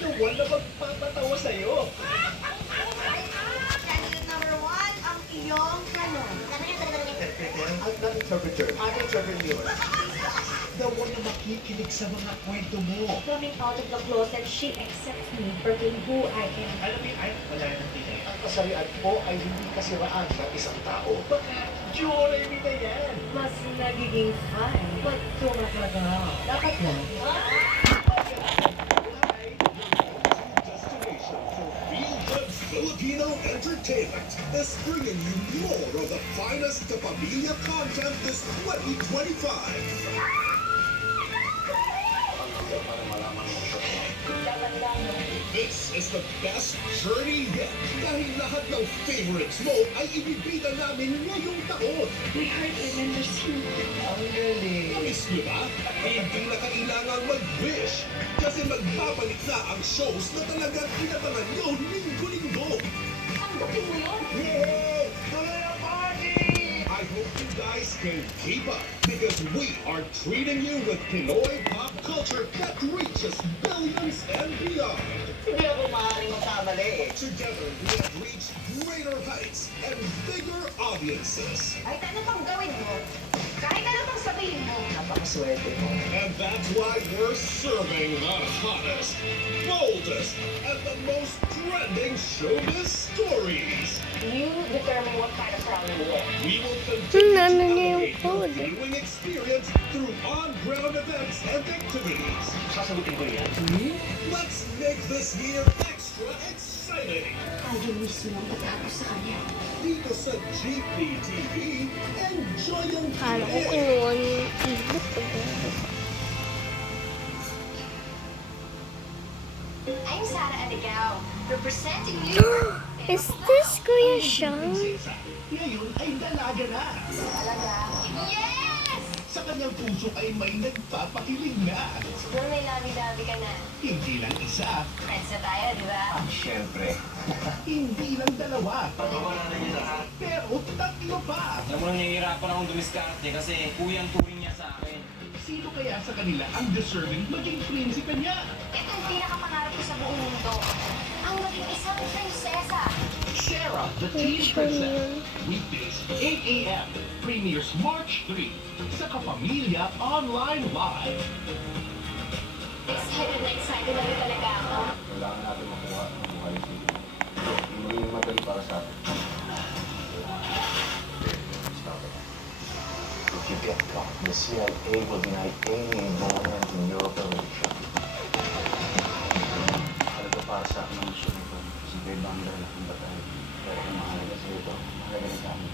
Tuwan na magpapatawa sa'yo. Candidate number 1, ang iyong tanong. Interpreter. Interpreter yun. The one na makikinig sa mga kwento mo. Coming out of the closet, she accepts me for being who I am. Alam mo ay wala ng tinay. Ang kasarian po ay hindi kasiraan ng isang tao. Baka Joray na yan. Mas nagiging fine. But tumataga. Dapat na. Destination for feel-good Filipino entertainment is bringing you more of the finest Kapamilya content this 2025. This is the best journey yet dahil lahat ng favorites mo ay ibibida namin ngayong taon. My heart remembers you. Ang galing. Namiss niyo ba? Hindi na kailangang mag-wish kasi magbabalik na ang shows na talagang inabangan niyo linggo-linggo. Tanggapin mo yun. Yay! Kalaya party! I hope you guys can keep up because we are treating you with Pinoy pop culture that reaches billions and beyond. Hindi ako maaaring magkamali eh. Together, we have reached greater heights and bigger audiences. Kahit ano pang gawin mo, kahit ano pang sabihin mo, Napakaswerte mo. And that's why we're serving the hottest, boldest, and the most trending showbiz stories. You determine what kind of crown you wear. We will continue to Ano na yung elevate your food? viewing experience through on-ground events and activities. Sasagutin ko yan. Let's make this year extra exciting. Ayaw mismo ang patapos sa kanya. Dito sa GPTV, enjoy yung Kala ko kilig. kinuha niyo yung ibig ko. I'm Sarah Aligao, representing New York. Is this Kuya Sean? Prinsesa, ngayon ay dalaga na. Talaga? Yes! Sa kanyang puso ay may nagpapakilig na. Siguro may labi-labi ka na. Hindi lang isa, Friends na tayo, di ba? siyempre. Hindi lang dalawa, Wala na niya lahat. pero tatlo pa. Alam mo nang nahihirapan akong dumiskarte kasi kuyang turing niya sa akin. Sino kaya sa kanila ang deserving maging prinsipe niya? Ito ang pinakapangarap ko sa buong mundo. Ang maging isang prinsesa. Sarah, the Teen Princess. Weekdays, 8 a.m. Premieres March 3 sa Kapamilya Online Live. Excited na rin talaga ako. Kailangan natin makuha ang buhay sa iyo. Yung magiging madali para sa atin. Stop it. If you get caught, the CIA will deny any involvement in your operation. Talaga para sa akin ang mission nito. Kasi kay Banda na ang batay. Pero kung mahalaga sa ito, mahalaga na sa amin.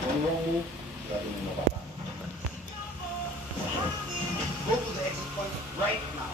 One wrong move, lagi mo mapapano. Go to the exit point right now.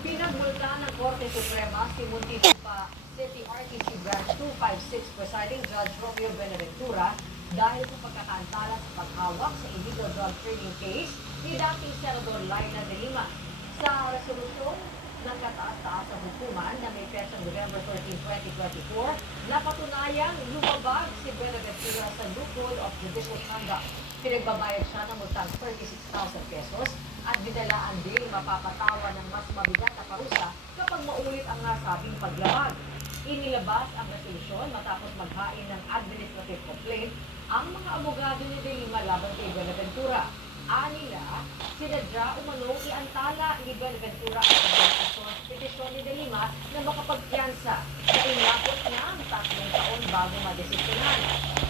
Pinagmulta ng Korte Suprema si Muntinlupa City RTC Branch 256 Presiding Judge Romeo Benaventura dahil sa pagkakaantala sa paghawak sa illegal drug trading case ni dating Senador Laila de Lima. Sa resolusyon ng kataas-taas sa hukuman na may petsa November 13, 2024, napatunayang lumabag si Benaventura sa loophole of judicial conduct. Pinagbabayad siya ng multang 36,000 pesos at dinalaan din mapapatawa ng mas mabigat na parusa kapag maulit ang nasabing paglabag. Inilabas ang resolusyon matapos maghain ng administrative complaint ang mga abogado ni De Lima laban kay Benaventura. Anila, sinadya umanong iantala ni Benaventura ang petisyon ni De Lima na makapagpiyansa na inabot niya ang 3 taon bago madesisyonan.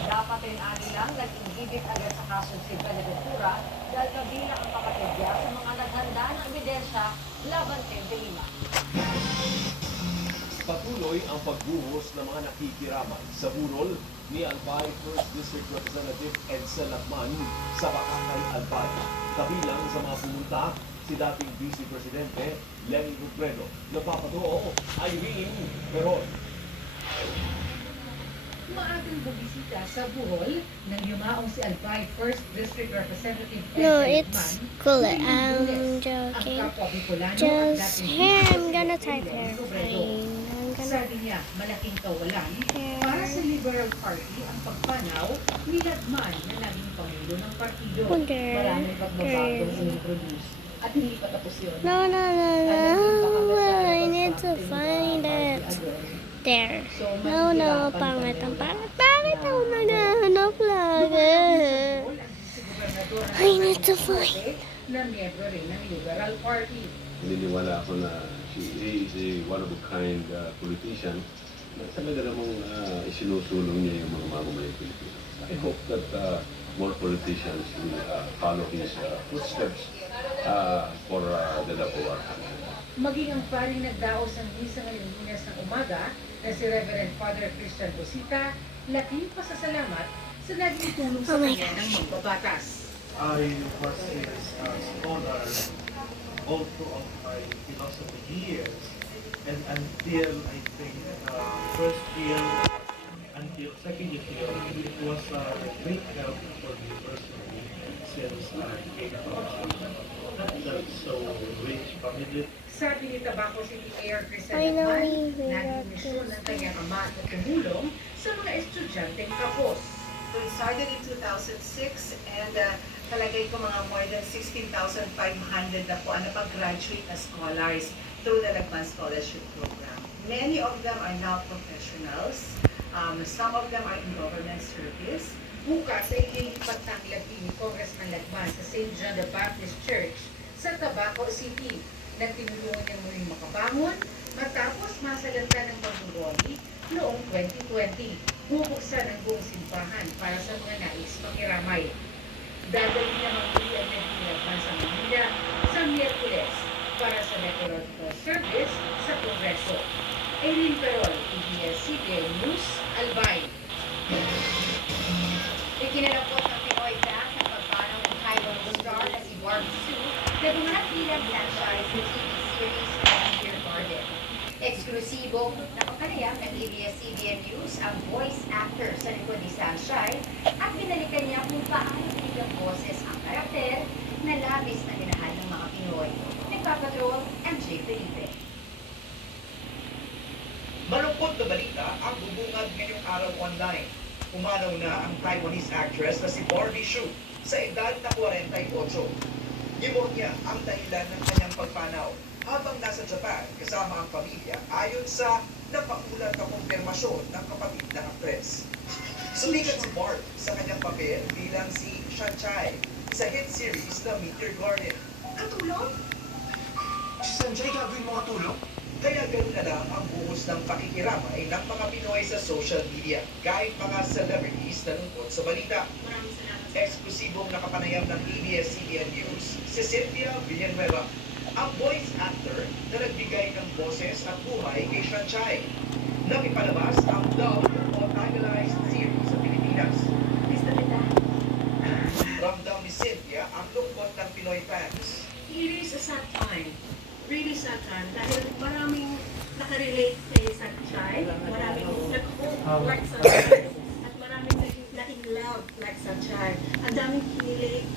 Dapat rin anilang nag-inhibit agad sa kaso si Benaventura dahil kabilang ang kapatid niya sa mga naghanda ng ebidensya laban kay De Lima. Patuloy ang pagbuhos ng mga nakikiraman sa burol ni Albay 1st District Representative Edsel Lacman sa Bakakay, Albay. Kabilang sa mga pumunta, si dating Vice Presidente Lenny Robredo, Napapatoo Irene Peron. Maagang bumisita sa Bohol nang yumaong si Albay 1st District Representative No, Edsel it's Lagman cool. noong I'm Lunes. Ang joking. kapwa Bicolano at Just dating here, I'm Vice gonna President type her. Robredo. I'm gonna. Sabi niya, malaking kawalan para sa Liberal Party ang pagpanaw ni Lagman na naging pangulo ng partido. Wonder. Maraming pagbabagong in-introduce. At hindi pa tapos yun. No, no, no, no. I need to find it. There. No, no, pangit ang pangit. Bakit ako naghahanap lagi? I need to find. Na miyembro rin ng Liberal Party. Naniniwala ako na he is a one-of-a-kind politician na talaga namang isinusulong niya yung mga mamamayang Pilipinas. I hope that more politicians will follow his footsteps for the love of our country. Maging ang paring nagdaos ng misa ngayong Lunes ng umaga na si Reverend Father Christian Bosita, laking pasasalamat sa naging tulong sa kanya ng magbabatas. I was his scholar all throughout my philosophy years, and until I think first year until second year, it was a great help for me personally since I came from not so rich family. Sabi ni Tabaco City Mayor Cristian I know Lagman, we naging got misyon this. ng kanyang ama na tumulong sa mga estudyanteng kapos. So it started in 2006 and talagay ko mga more than 16,500 na po ang napag-graduate na scholars through the Lagman Scholarship Program. Many of them are now professionals. Some of them are in government service. Bukas ay lilipat ng labi ni Congressman Lagman sa St. John the Baptist Church sa Tabaco City na tinulungan niya muling makabangon matapos masalanta ng pagbubuhay noong 2020. Bubuksan ang buong simbahan para sa mga nais makiramay. Dadalhin naman muli ang Labi Lagman sa Manila sa Miyerkules para sa meteorological service sa Kongreso. Eileen Perol, ABS-CBN News, Albay. Ikinalapot ng Pinoy Bank ng pagpanaw ng Taiwan star na si Barbie Sue na gumanap bilang franchise ng TV series Dear Garden. Eksklusibong nakapanayam ng ABS-CBN News ang voice actor sa likod ni Sunshine at binalikan niya kung paano bilang boses ang karakter na labis na minahal ng mga Pinoy. Nagpapatrol, MJ Felipe. Malungkot na balita ang bubungad ngayong araw online. Umanaw na ang Taiwanese actress na si Barbie Sue sa edad na 48. Pneumonia ang dahilan ng kanyang pagpanaw habang nasa Japan kasama ang pamilya ayon sa napaulat na kumpirmasyon ng kapatid ng aktres. Sumikat si Barb sa kanyang papel bilang si Shanchai sa hit series na Meteor Garden. Katulong? Si Sanjay gagawin mo katulong? Kaya ganoon na lang ang buhos ng pakikiramay ng mga Pinoy sa social media, kahit mga celebrities na lungkot sa balita. Maraming salamat. Eksklusibong nakapanayam ng ABS-CBN News, si Cynthia Villanueva, ang voice actor na nagbigay ng boses at buhay kay Shanchai, na ipalabas ang dubbed o tagalized series sa Pilipinas. Gusto kita. Ramdam ni Cynthia ang lungkot ng Pinoy fans. It is a sad time. Really sad time. Dahil maraming nakarelate kay Sunshine, maraming nag-hope like Sunshine, at maraming na-in-love like Sunshine. Ang daming kinilig,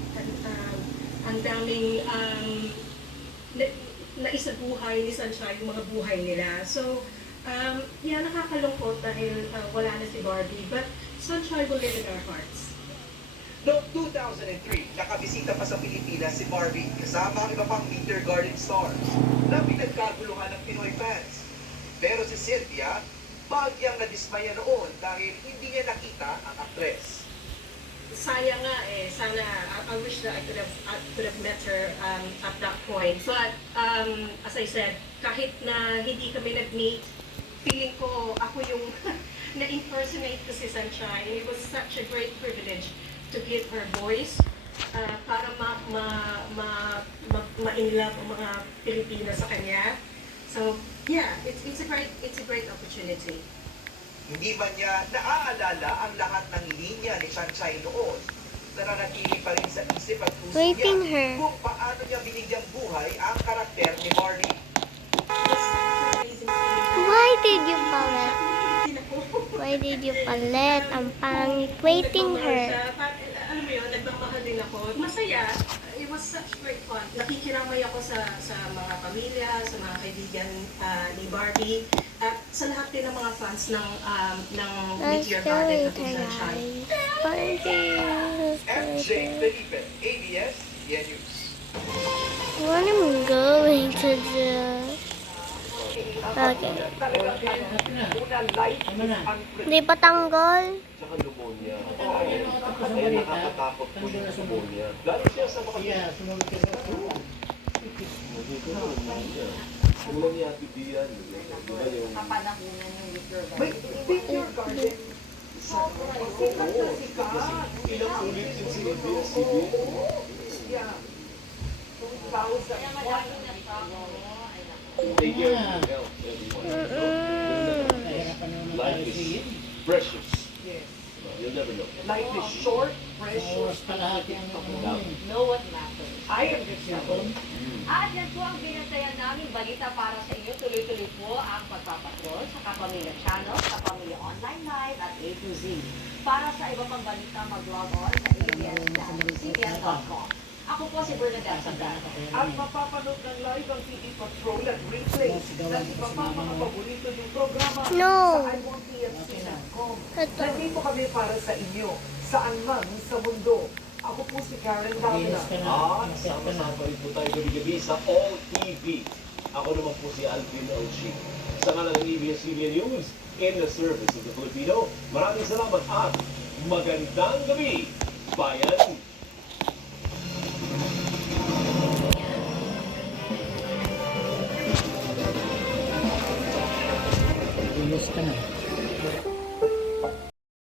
ang daming naisabuhay ni Sunshine, yung mga buhay nila. So, yeah, nakakalungkot dahil wala na si Barbie, but Sunshine will live in our hearts. Noong 2003, nakabisita pa sa Pilipinas si Barbie kasama ang iba pang Meteor Garden stars na pinagkaguluhan ng Pinoy fans. Pero si Cynthia, bagyang nadismaya noon dahil hindi niya nakita ang aktres. Sayang nga eh, sana, I wish that I could have met her at that point. But, as I said, kahit na hindi kami nag-meet, feeling ko ako yung na-impersonate ko si Sunshine. It was such a great privilege to give her voice para ma-inlove ang mga Pilipino sa kanya. So, yeah, it's a great opportunity. Hindi man niya naaalala ang lahat ng linya ni Shanchai noon. Nananatili pa rin sa isip at puso Waiting niya her. kung paano niya binigyang buhay ang karakter ni Barbie. Why did you fall out? Hindi ako. Why did you palit? Ang pangit. Waiting her. Alam mo yun, nagmamahal din ako. Masaya. It was such great fun. Nakikiramay ako sa mga pamilya, sa mga kaibigan ni Barbie, at sa lahat din ng mga fans ng Meteor Garden at Sunshine. MJ Felipe, ABS-CBN News. What am I going to do? Okay. Hindi pa tanggol. Tsaka pneumonia. Kaya nakakatakot po yung pneumonia. Lalo siya sa mga Ulan niya bibiyan. Diba yung... Kapanahunan yung Meteor Meteor Garden. Ilang ulit yung ABS-CBN. Yeah. 2,000. Kaya madami na tao. Take care of your health, everyone. Life is precious. Yes. You'll never know. Life is short, precious, Know what matters. I understand. At yan po ang binasayan naming balita para sa inyo. Tuloy-tuloy po ang pagpapatrol sa Kapamilya Channel, Kapamilya Online Live at A to Z. Para sa iba pang balita, mag-log on sa abs.cbn.com. Ako po si Bernadette Sandano. At mapapanood ng live ang TV Patrol at replay ng iba pa mga paborito yung programa No. sa iwantfc.com. Ito. Nandito kami para sa inyo, saan man sa mundo. Ako po si Karen Davila. Sama-sama rin po tayo gabi-gabi sa All TV. Ako naman po si Alvin Elchi. Sa ngalan ng ABS-CBN News, in the service of the Filipino, maraming salamat at magandang gabi, bayan!